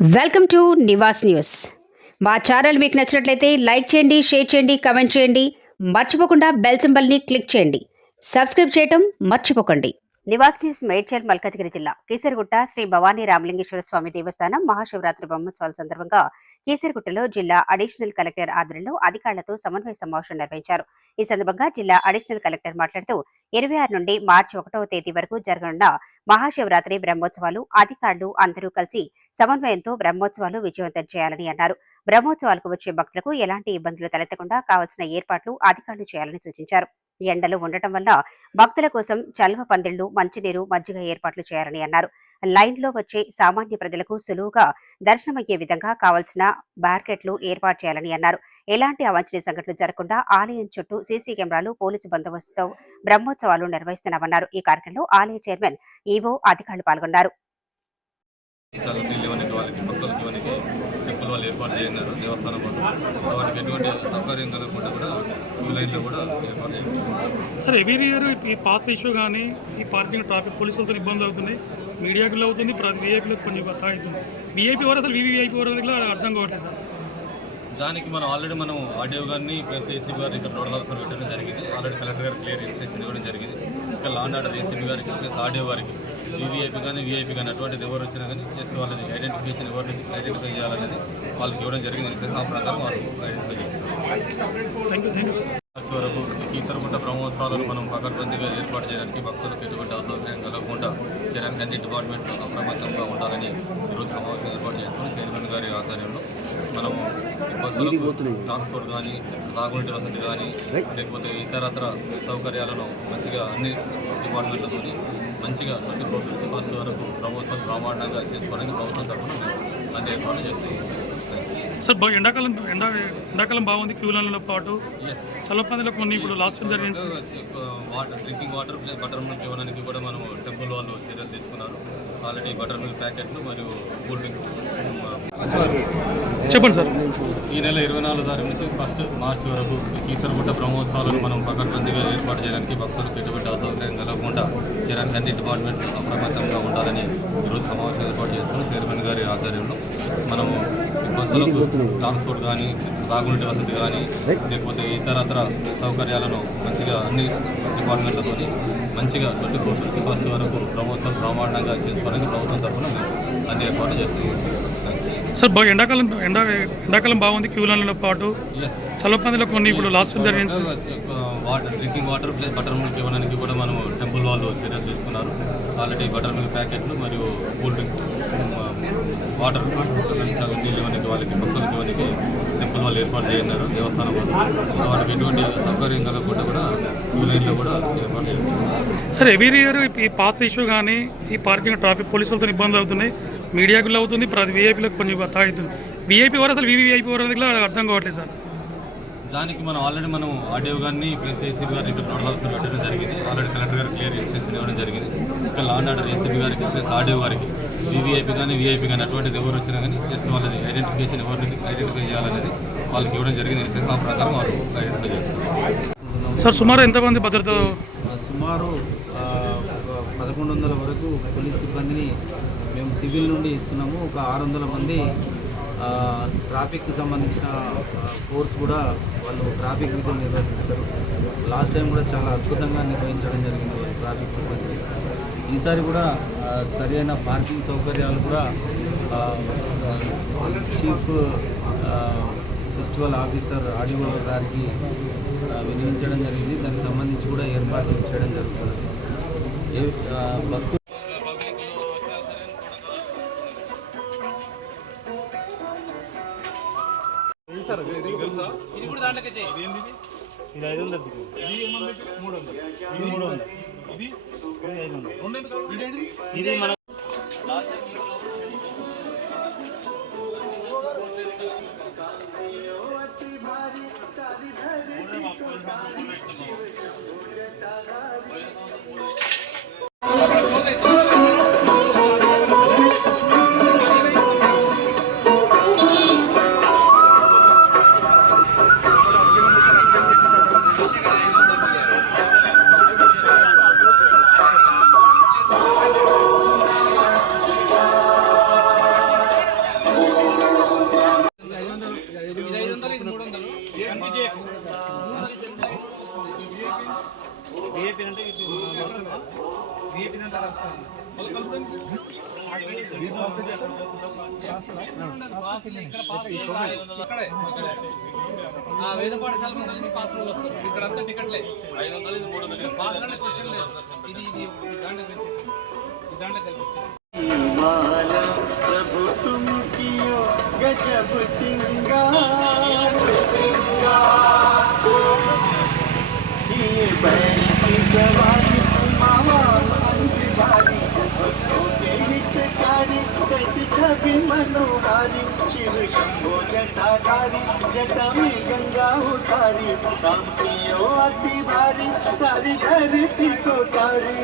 Welcome to Nivas news. మా channel మీకు నచ్చినట్లయితే లైక్ చేయండి, షేర్ చేయండి, కమెంట్ చేయండి. మర్చిపోకుండా బెల్ సింబల్ని క్లిక్ చేయండి. సబ్స్క్రైబ్ చేయటం మర్చిపోకండి. నివాస్ న్యూస్ మేడ్చల్ మల్కాజ్గిరి జిల్లా కీసరగుట్ట శ్రీ భవానీ రామలింగేశ్వర స్వామి దేవస్థానం మహాశివరాత్రి బ్రహ్మోత్సవాల సందర్భంగా కీసరగుట్టలో జిల్లా అడిషనల్ కలెక్టర్ ఆధ్వర్యంలో అధికారులతో సమన్వయ సమావేశం నిర్వహించారు. ఈ సందర్భంగా జిల్లా అడిషనల్ కలెక్టర్ మాట్లాడుతూ 26 నుండి మార్చి 1వ తేదీ వరకు జరగనున్న మహాశివరాత్రి బ్రహ్మోత్సవాలు అధికారులు అందరూ కలిసి సమన్వయంతో బ్రహ్మోత్సవాలు విజయవంతం చేయాలని అన్నారు. బ్రహ్మోత్సవాలకు వచ్చే భక్తులకు ఎలాంటి ఇబ్బందులు తలెత్తకుండా కావాల్సిన ఏర్పాట్లు అధికారులు చేయాలని సూచించారు. ఎండలు ఉండటం వల్ల భక్తుల కోసం చల్వ పందిళ్లు, మంచినీరు, మజ్జిగ ఏర్పాట్లు చేయాలని అన్నారు. లైన్లో వచ్చే సామాన్య ప్రజలకు సులువుగా దర్శనమయ్యే విధంగా కావాల్సిన బ్యారికేడ్లు ఏర్పాటు చేయాలని అన్నారు. ఎలాంటి అవాంఛనీయ సంఘటనలు జరగకుండా ఆలయం చుట్టూ సీసీ కెమెరాలు, పోలీసు బందోబస్తుతో బ్రహ్మోత్సవాలు నిర్వహిస్తున్నామన్నారు. ఈ కార్యక్రమంలో ఆలయ చైర్మన్, ఈవో, అధికారులు పాల్గొన్నారు. వాళ్ళు ఏర్పాటు చేయన్నారు దేవస్థానం వారికి ఎటువంటి సౌకర్యం కలగకుండా కూడా క్యూ లైన్లో కూడా ఏర్పాటు చేయాలి. సార్ ఎవ్రీ ఇయర్ ఈ పాస్ ఇష్యూ కానీ ఈ పార్కింగ్ ట్రాఫిక్ పోలీసులతో ఇబ్బంది అవుతుంది, మీడియాకులు అవుతుంది, వీఐపీలకు కొంచెం అవుతుంది. వీఐపీ ఎవరు అసలు వీవీఐపీ ఎవరు అర్థం కావట్లేదు సార్. దానికి మనం ఆల్రెడీ ఆర్డీఓ గారిని ప్లస్ ఏసీబీ గారిని ఇక్కడ నోడల్ ఆఫీసర్ పెట్టడం జరిగింది. ఆల్రెడీ కలెక్టర్ గారు క్లియర్ ఇన్స్ట్రక్షన్ ఇవ్వడం జరిగింది. ఇక్కడ లా అండ్ ఆర్డర్ ఏసీబీ గారికి ప్లస్ ఆర్డీఓ గారికి వీవీఐపీ కానీ వీఐపీ కానీ అటువంటిది ఎవరు వచ్చినా కానీ జస్ట్ వాళ్ళది ఐడెంటిఫికేషన్ ఎవరిని ఐడెంటిఫై చేయాలనేది వాళ్ళకి ఇవ్వడం జరిగింది. ఆ ప్రకారం వాళ్ళు ఐడెంటిఫై చేస్తారు. వరకు కీసరగుట్ట బ్రహ్మోత్సవాలను మనం పకడ్బందీగా ఏర్పాటు చేయడానికి భక్తులకు ఎటువంటి అసౌకర్యం కలగకుండా చేయడానికి అన్ని డిపార్ట్మెంట్లు అప్రమత్తంగా ఉండాలని ఈరోజు సమావేశం ఏర్పాటు చేస్తున్నాం. చైర్మన్ గారి ఆధ్వర్యంలో మనము భక్తులకు ట్రాన్స్పోర్ట్ కానీ, తాగునీటి వసతి కానీ, లేకపోతే ఇతరత్ర సౌకర్యాలను మంచిగా అన్ని డిపార్ట్మెంట్లతో మంచిగా 24 నుంచి 1st వరకు బ్రహ్మోత్సవం బ్రహ్మాండంగా చేసుకోవడానికి ప్రభుత్వం తరఫున అన్ని ఏర్పాట్లు చేస్తున్నాం. సార్ ఎండాకాలం బాగుంది, క్యూలైన్లతో పాటు చల్లపందిలో కొన్ని ఇప్పుడు లాస్ట్ జరిగింది. డ్రింకింగ్ వాటర్ బటర్ మిల్క్ ఇవ్వడానికి కూడా మనం టెంపుల్ వాళ్ళు చర్యలు తీసుకున్నారు. ఆల్రెడీ బటర్ మిల్క్ ప్యాకెట్లు మరియు కూల్ డ్రింక్ చెప్పండి సార్. ఈ నెల 24వ తారీఖు నుంచి 1 మార్చి వరకు కీసరగుట్ట బ్రహ్మోత్సవాలను మనం పకడ్బందీగా ఏర్పాటు చేయడానికి భక్తులకు ఎటువంటి అసౌకర్యం కలగకుండా చేయడానికి అన్ని డిపార్ట్మెంట్లు అప్రమత్తంగా ఉండాలని ఈరోజు సమావేశం ఏర్పాటు చేస్తున్నాం. చైర్మన్ గారి ఆధ్వర్యంలో మనము భక్తులకు ట్రాన్స్పోర్ట్ కానీ, తాగునీటి వసతి కానీ, లేకపోతే ఇతరత్ర సౌకర్యాలను మంచిగా అన్ని డిపార్ట్మెంట్లతో మంచిగా 24 నుంచి 1st వరకు బ్రహ్మోత్సవం బ్రహ్మాండంగా చేసుకోవడానికి ప్రభుత్వం తరఫున అన్ని ఏర్పాట్లు చేస్తున్నాం. సార్ ఎండాకాలం బాగుంది, క్యూలైన్లతో పాటు చల్లపందిలో కొన్ని ఇప్పుడు లాస్ట్ జరిగింది. Drinking water plus butter milk ఇవ్వడానికి కూడా మనం టెంపుల్ వాళ్ళు చర్యలు తీసుకున్నారు. ఆల్రెడీ బటర్ మిల్క్ ప్యాకెట్లు మరియు కూల్ డ్రింక్ వాటర్ నీళ్ళు ఇవ్వడానికి వాళ్ళకి భక్తులకు ఇవ్వడానికి టెంపుల్ వాళ్ళు ఏర్పాటు చేయన్నారు దేవస్థానం వాళ్ళు. వాటికి ఎటువంటి సౌకర్యం కలగకుండా కూడా క్యూ లైన్లో కూడా ఏర్పాటు చేయాలి. సార్ ఎవ్రీ ఇయర్ ఈ పాస్ ఇష్యూ కానీ ఈ పార్కింగ్ ట్రాఫిక్ పోలీసులతో ఇబ్బంది అవుతున్నాయి, మీడియాకులు అవుతుంది, వీఐపీలకు కొంచెం అవుతుంది. వీఐపీ ఎవరు అసలు వీవీఐపీ ఎవరు అర్థం కావట్లేదు సార్. దానికి మనం ఆల్రెడీ ఆర్డీఓ గారిని ప్లస్ ఏసీబీ గారిని ఇక్కడ నోడల్ ఆఫీసర్ పెట్టడం జరిగింది. ఆల్రెడీ కలెక్టర్ గారు క్లియర్ ఇన్స్ట్రక్షన్ ఇవ్వడం జరిగింది. ఇక్కడ లా అండ్ ఆర్డర్ ఏసీబీ గారికి ప్లస్ ఆర్డీఓ గారికి వీవీఐపీ కానీ వీఐపీ కానీ అటువంటిది ఎవరు వచ్చినా కానీ జస్ట్ వాళ్ళది ఐడెంటిఫికేషన్ ఎవరిని ఐడెంటిఫై చేయాలనేది వాళ్ళకి ఇవ్వడం జరిగింది. ఆ ప్రకారం వాళ్ళు ఐడెంటిఫై చేస్తారు. సార్ సుమారు ఎంతమంది భద్రత? సుమారు 1100 వరకు పోలీస్ సిబ్బందిని మేము సివిల్ నుండి ఇస్తున్నాము. ఒక 600 మంది ట్రాఫిక్కి సంబంధించిన ఫోర్స్ కూడా వాళ్ళు ట్రాఫిక్ విధులు నిర్వహిస్తారు. లాస్ట్ టైం కూడా చాలా అద్భుతంగా నిర్వహించడం జరిగింది వాళ్ళు ట్రాఫిక్ సిబ్బంది. ఈసారి కూడా సరైన పార్కింగ్ సౌకర్యాలు కూడా చీఫ్ ఫెస్టివల్ ఆఫీసర్ ఆర్డీఓ గారికి వినియోగించడం జరిగింది. దానికి సంబంధించి కూడా ఏర్పాట్లు చేయడం జరుగుతుంది. భక్తులు ఇది మన వీఐపీ అంటే వీఐపీ అంటే వేద పాఠశాల పాత్రలు వస్తారు ఇక్కడ అంతా టికెట్లే 500 ఇది 300 పాత్రలకు వచ్చింది ఇది ఇది దాంట్లో కలిపి प्रभु तुम कियो गजब सिंगार ये बैठी सवारी मामा अंजबारी भक्तों के हितकारी कैसी छवि मनोहारी शिव शंभो जटाधारी जटा में गंगा उतारी राम कियो अति भारी सारी धरती को तारी